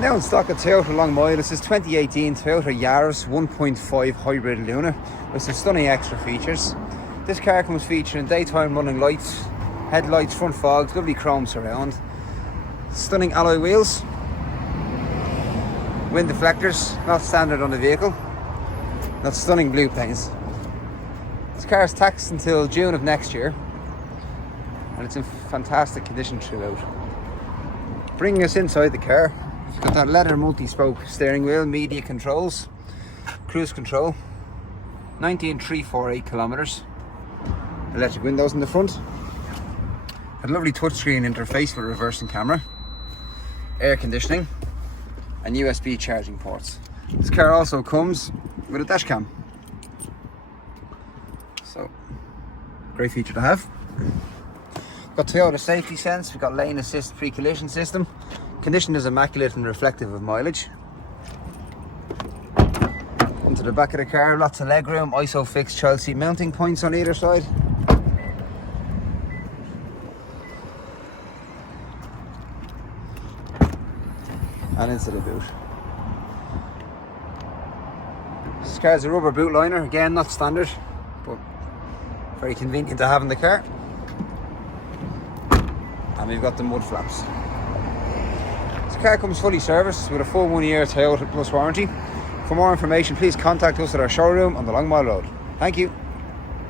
Now in stock at Toyota Long Mile, this is 2018 Toyota Yaris 1.5 Hybrid Luna with some stunning extra features. This car comes featuring daytime running lights, headlights, front fogs, lovely chrome surround, stunning alloy wheels, wind deflectors, not standard on the vehicle, not stunning blue paints. This car is taxed until June of next year and it's in fantastic condition throughout. Bringing us inside the car, you've got that leather multi-spoke steering wheel, media controls, cruise control, 19,348 kilometers, electric windows in the front, a lovely touchscreen interface with reversing camera, air conditioning and USB charging ports. This car also comes with a dash cam, so great feature to have. Got Toyota safety sense, we've got lane assist pre-collision system. Condition is immaculate and reflective of mileage. Onto the back of the car, lots of legroom, ISOFIX child seat mounting points on either side. And into the boot. This car is a rubber boot liner, again not standard, but very convenient to have in the car. And we've got the mud flaps. This car comes fully serviced with a full 1 year Toyota Plus warranty. For more information, please contact us at our showroom on the Long Mile Road. Thank you.